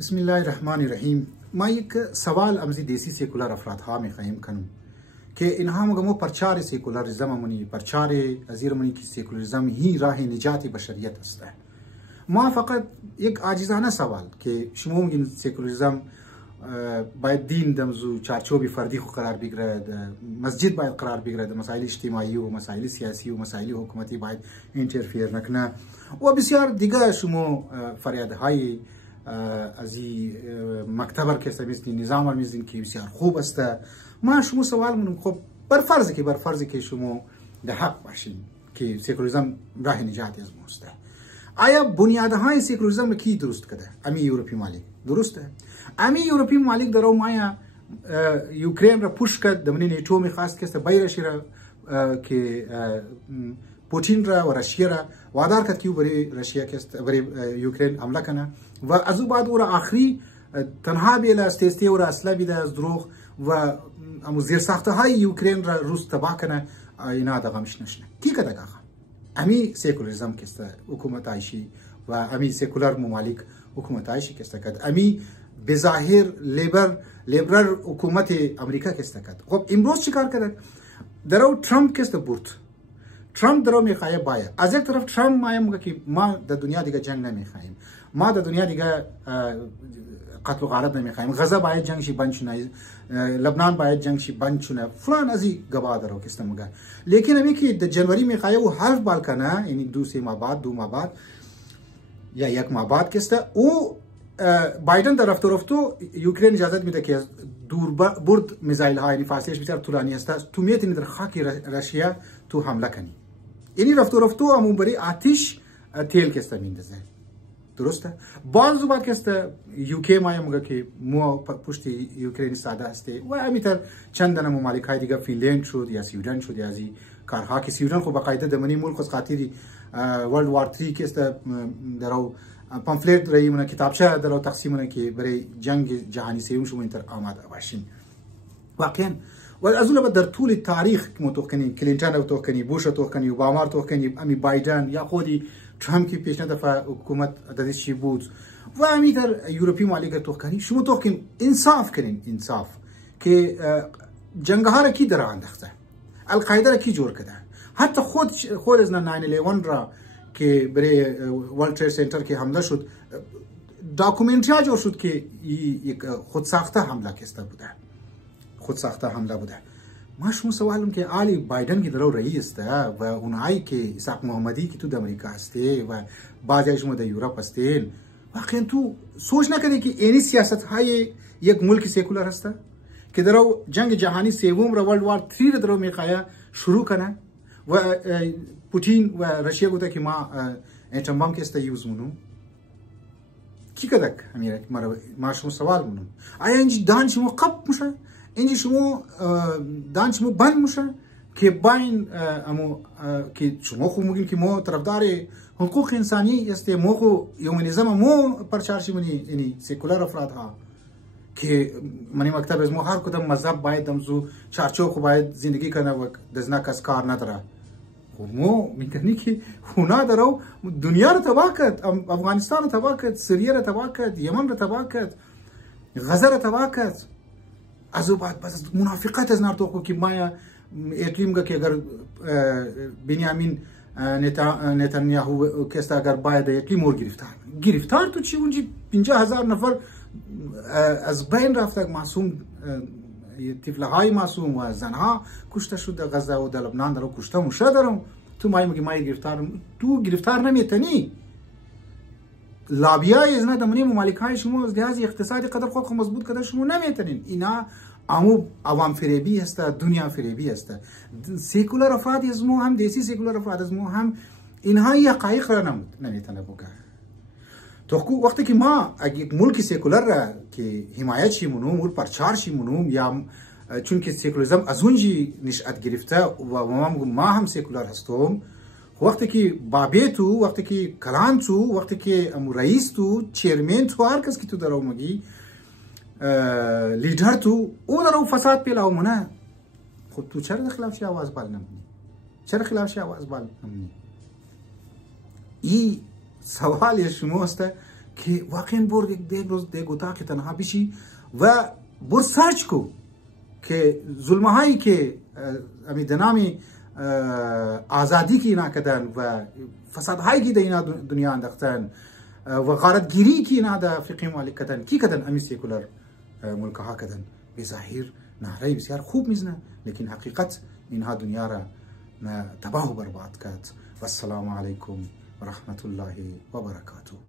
बिस्मिल्लाहिर्रहमानिर्रहीम। मैं एक सवाल अमजी देसी सेकुलर अफराद ها میخوایم کنم که اینها مگمو پرچار سیکولاریزم منی پرچار ازیر منی که سیکولاریزم هی راه نجات بشریت است. ما فقط یک عاجزانه سوال که شما میگین سیکولاریزم باید دین دمزو چارچوبی فردی خو قرار بگیره، مسجد باید قرار بگیره، مسائل اجتماعی و مسائل سیاسی و مسائل حکومتی باید اینترفیر نکنه و بسیار دیگه شما فریادهای از این مکتبر که سمیستی نظام ور میزین که بسیار خوب است. ما شما سوال منم خب بر فرض که شما ده حق باشین که سیکولاریزم راه نجات از ماست، آیا بنیادهای سیکولاریزم کی درست کرده؟ امی یورپی ممالک درسته؟ امی یورپی ممالک درو مایا یوکرین را پوش کرد دمنی نیتو میخواست که بایرش را که پوتین را و روسیه را وادار کرد که برای روسیه که برای یوکرین حمله کنه و از او بعد او را آخری تنها بیل استیستی او را اصلا بیده از دروغ و زیر ساخته های یوکرین را روس تباه کنه اینا دغمش نشنه کی کده گاخه امی سیکولاریزم که است حکومت عایشی و امی سیکولار ممالک حکومت عایشی که است کد امی بظاهر لیبرال حکومت امریکا که است کد. خب امروز چیکار کرد؟ درو ترامپ که است برد، ترامپ درو میخواه باید از یک طرف ترامپ مایم که ما در دنیا دیگه جنگ نمیخوایم، ما در دنیا دیگه قتل و غارت نمیخوایم، غزه باید جنگ شی بند شونه، لبنان باید جنگ شی بند شونه فلان از این گواه درو که است مگه. لیکن امی که در جنوری میخواه و حرف بال کنه، یعنی دو ماه بعد یا یک ماه بعد که است او بایدن در رفتو یوکرین اجازت میده که دور برد میزایل ها، یعنی فاصلهش بسیار طولانی است، تو میتونی در خاک روسیه تو حمله کنی. یعنی رفتو همون بری آتش تیل که است میندازه، درسته؟ باز بعد که است یوکی مایم میگه که مو پشت یوکرین ساده است و امیتر چندان ممالک های دیگه فینلند شد یا سویدن شد یا از کارها که سویدن خو باقاعده دمنی ملک از خاطری ورلد وار 3 که است درو پامفلت رایی من کتابچه درو تقسیم من که برای جنگ جهانی سوم شما انتر آماده باشین. واقعا و از اون بعد در طول تاریخ متوقنی کلینتون او توقنی بوش او توقنی اوباما توقنی امی بایدن یا خودی ترامپ کی پیش دفعه حکومت دادشی بود و امی در یورپی ممالک توقنی شما توقن انصاف کنین، انصاف که جنگ ها را کی در انداخته، القاعده را کی جور کرده، حتی خود از 9/11 را که برای ورلد ترید سنتر که حمله شد داکومنتری جور شد که یک خود ساخته حمله کسته بوده، خود ساخته حمله بوده. ما شما سوالم که آلی بایدن کی درو رئیس است و اونایی که اسحاق محمدی که تو د امریکا هسته و بعضی شما د یورپ هستین، واقعا تو سوچ نکردی که اینی سیاست های یک ملک سیکولار هست که درو جنگ جهانی سوم را ورلد وار 3 درو میخواه شروع کنه و پوتین و روسیه گفته که ما اتم بم که است یوز منو کی کدک امیر ما شما سوال منو آیا اینج دان شما قب میشه، اینج شما دان شما بند میشه که باین امو که شما خو میگین که ما طرفدار حقوق انسانی است، ما خو یومنیزم مو پرچارشی منی یعنی سیکولار افراد ها که منی مکتب از ما هر کدام مذهب باید دمزو چارچوب خو باید زندگی کنه و دزنا کس کار نداره. مو میکنی که خونا درو دنیا رو تباه کرد، افغانستان رو تباه کرد، سوریه رو تباه کرد، یمن رو تباه کرد، غزه رو تباه کرد. از او بعد بس منافقت از نارتوخو که مایا اتلیم که اگر بنیامین نتانیاهو که اگر باید اتلیم اور گرفتار تو چی اونجی 50,000 نفر از بین رفته، معصوم طفلهای معصوم و زنها کشته شده، غزه و در لبنان درو کشته موشه دارم تو مایی گرفتارم، تو گرفتار نمیتنی. لابیای از ندمونی ممالک های شما از لحاظ اقتصادی قدر خود مضبوط کرده شما نمیتنین. اینا عوام فریبی است، دنیا فریبی است. سیکولار افراد از ما هم دیسی سیکولار افراد از ما هم اینها حقایق را نمیتونه بگه. تو وقتی که ما یک ملک سیکولر را که حمایت شی منوم و پرچار شی منوم یا چون که سیکولاریزم از اونجی نشأت گرفته و ما هم سیکولار هستم، وقتی که بابی تو، وقتی که کلان تو، وقتی که رئیس تو، چیرمن تو، هر کس که تو درو مگی لیدر تو او درو فساد پیلاو منه، خود تو چرا خلاف شی آواز بال نمونی؟ چرا خلاف شی آواز بال نمونی؟ ای سوال شما است که واقعا بر یک روز دیگوتا که تنها بشی و بر سرچ کو که ظلم هایی که امی دنامی آزادی کی اینا کدن و فساد هایی که در اینا دنیا انداختن و غارتگیری کی اینا در افریقای مالک کدن کی کدن امی سیکولر ملک ها کدن به ظاهر نهره بسیار خوب میزنه لیکن حقیقت اینها دنیا را تباه و برباد کرد. و السلام علیکم و رحمت الله و برکاته.